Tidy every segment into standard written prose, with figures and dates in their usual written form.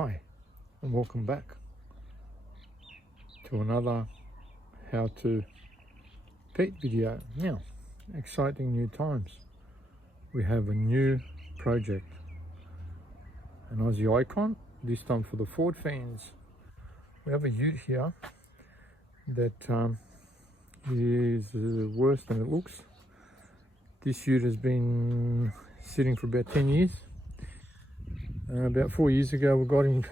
Hi and welcome back to another how to peat video. Now, exciting new times. We have a new project, an Aussie icon, this time for the Ford fans. We have a ute here that is worse than it looks. This ute has been sitting for about 10 years. About 4 years ago we got him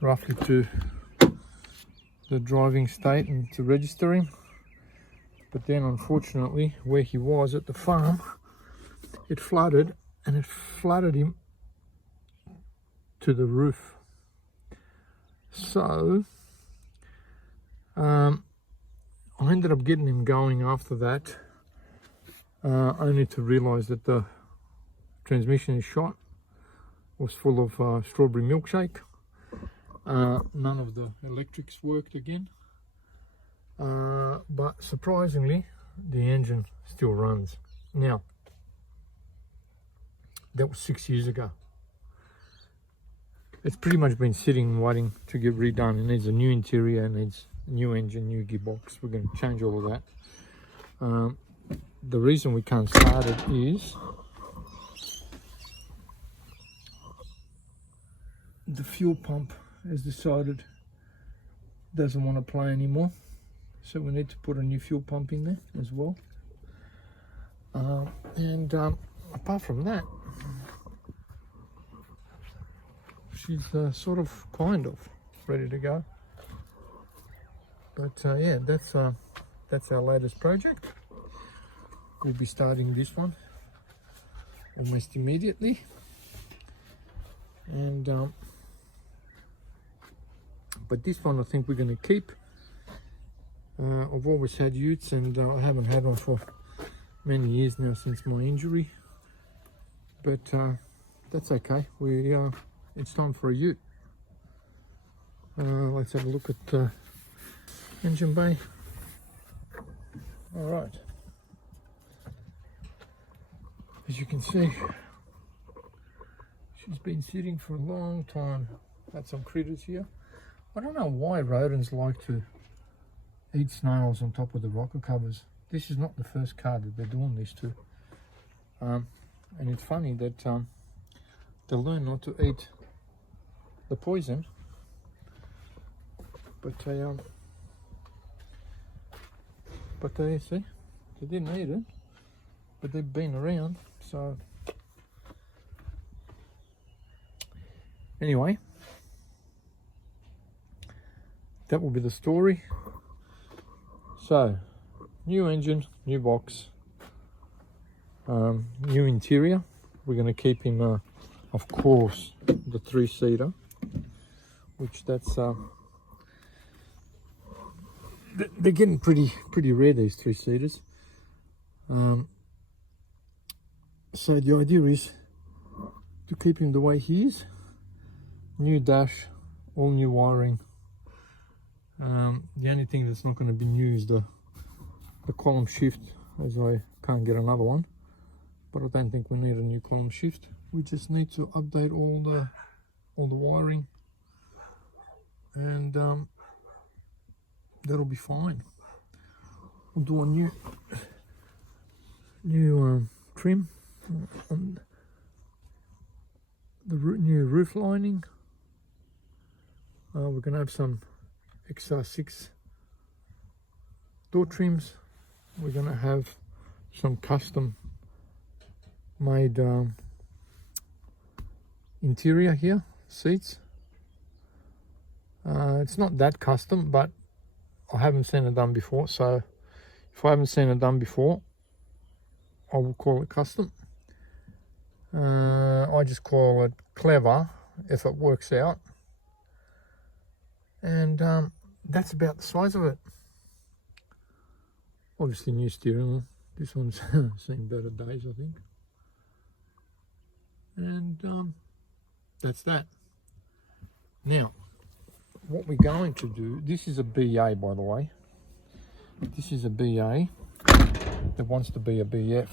roughly to the driving state and to register him, but then unfortunately where he was at the farm it flooded, and it flooded him to the roof. So I ended up getting him going after that, only to realize that the transmission is shot. Was full of strawberry milkshake. None of the electrics worked again, but surprisingly the engine still runs. Now that was 6 years ago. It's pretty much been sitting waiting to get redone. It needs a new interior, it needs a new engine, new gearbox. We're going to change all of that. The reason we can't start it is the fuel pump has decided doesn't want to play anymore, so we need to put a new fuel pump in there as well. Apart from that, she's sort of kind of ready to go. But yeah, that's our latest project. We'll be starting this one almost immediately, and but this one I think we're going to keep. I've always had utes, and I haven't had one for many years now since my injury, but that's okay. It's time for a ute. Let's have a look at engine bay. All right, as you can see, she's been sitting for a long time. Had some critters here. I don't know why rodents like to eat snails on top of the rocker covers. This is not the first car that they're doing this to. And it's funny that they learn not to eat the poison, but they see, they didn't eat it, but they've been around. So anyway, that will be the story. So, new engine, new box, new interior. We're going to keep him, of course, the 3-seater, which that's they're getting pretty rare, these 3-seaters. So the idea is to keep him the way he is. New dash, all new wiring. The only thing that's not going to be new is the column shift, as I can't get another one, but I don't think we need a new column shift. We just need to update all the wiring, and that'll be fine. We'll do a new trim on the new roof lining. We're going to have some XR6 door trims. We're going to have some custom made interior here, seats. It's not that custom, but I haven't seen it done before, so if I haven't seen it done before, I will call it custom. I just call it clever if it works out. And that's about the size of it. Obviously new steering wheel. This one's seen better days, I think. And that's that. Now, what we're going to do, this is a BA, by the way. This is a BA that wants to be a BF.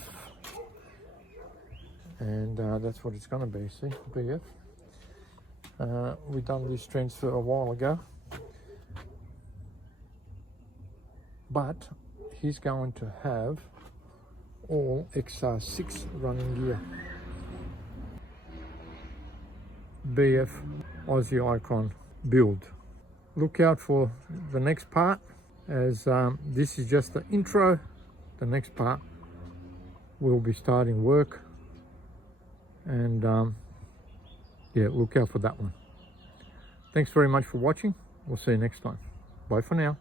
And that's what it's going to be, see, BF. We done this transfer a while ago, but he's going to have all XR6 running gear. BF Aussie Icon build. Look out for the next part, as this is just the intro. The next part we'll be starting work, and yeah, look out for that one. Thanks very much for watching. We'll see you next time. Bye for now.